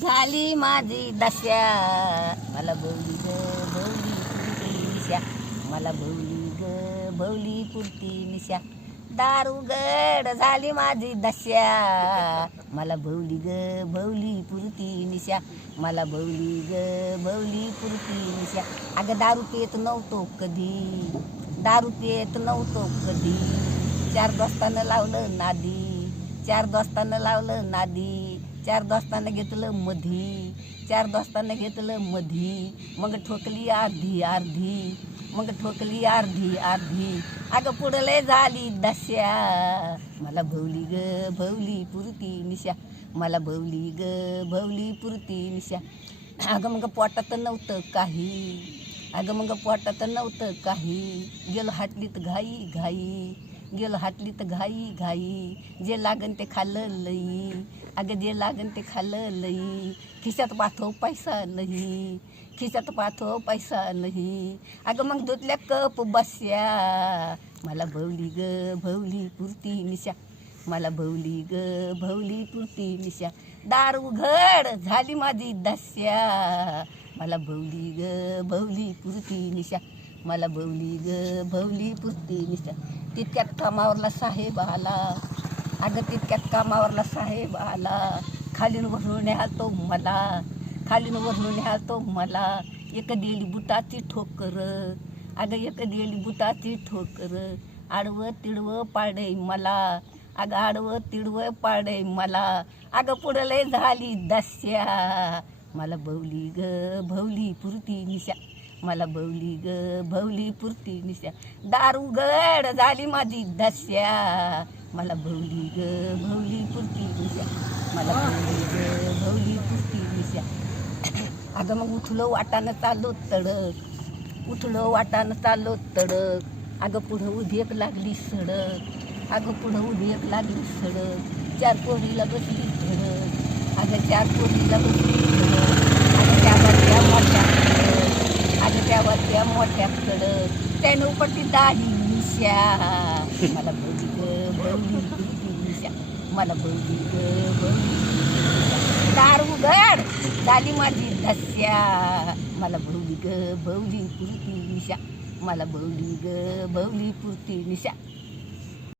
झाली माझी दशा मला भवली ग भवली पुरती निशा मला भवली ग भवली पुरती निशा दारुगड झाली माझी दशा मला भवली ग भवली पुरती निशा मला भवली ग भवली पुरती निशा अगं दारू पित नव्हतो कधी दारू पित नव्हतो कधी 4 दोस्तानं लावलं नादी 4 दोस्तानं लावलं नादी 4 दोस्तानं घेतलं मधी 4 दोस्तानं घेतलं मधी मग ठोकली अर्धी अर्धी मग ठोकली अर्धी अर्धी अगं पुढले झाली दशा मला भवली ग भवली पुरती निशा मला भवली ग भवली पुरती निशा अगं मग पोटात नव्हतं काही अगं मग पोटात नव्हतं काही गेलो हाटलीत घाई घाई गेलो हाटलीत घाई घाई जे लागन ते खाल्लं लई अगं जे लागन ते खाल्लं लई खिशात पाठव पैसा नाही खिशात पाठव पैसा नाही अगं मग धुतल्या कप बस्या मला भवली ग भवली पुरती निशा मला भवली ग भवली पुरती निशा दारू घड झाली माझी दस्या मला भवली ग भवली पुरती निशा मला भवली ग भवली पुरती निशा तितक्यात कामावरला साहेब आला अगं तितक्यात कामावरला साहेब आला खालीन वरून न्यालतो मला खालीन वरून न्यालतो मला एक दिली बुटाची ठोकर अगं एक दिली बुटाची ठोकर आडवं तिडवं पाडे मला अगं आडवं तिडवं पाडे मला अगं पुढले झाली दस्या मला भवली ग भवली पुरती निशा मला भवली ग भवली पुरती निशा दारुगड झाली माझी दस्या मला भवली ग भवली पुरती निशा मला भवली ग भवली पुरती निशा अगं मग उठलो वाटानं चाललो तडक उठलो वाटानं चाललो तडक अगं पुढं उभी एक लागली सडक अगं पुढं उभी एक लागली सडक 4 पोरीला बसली धडक अगं 4 पोरीला बसली धडक अगं त्यावरच्या मोठ्या कडक त्यानं उपरती दाढी निशा मला भवली ग भवली पुरती निशा मला भवली ग भवली दारुगड झाली माझी दस्या मला भवली ग भवली पुरती निशा मला भवली ग भवली पुरती निशा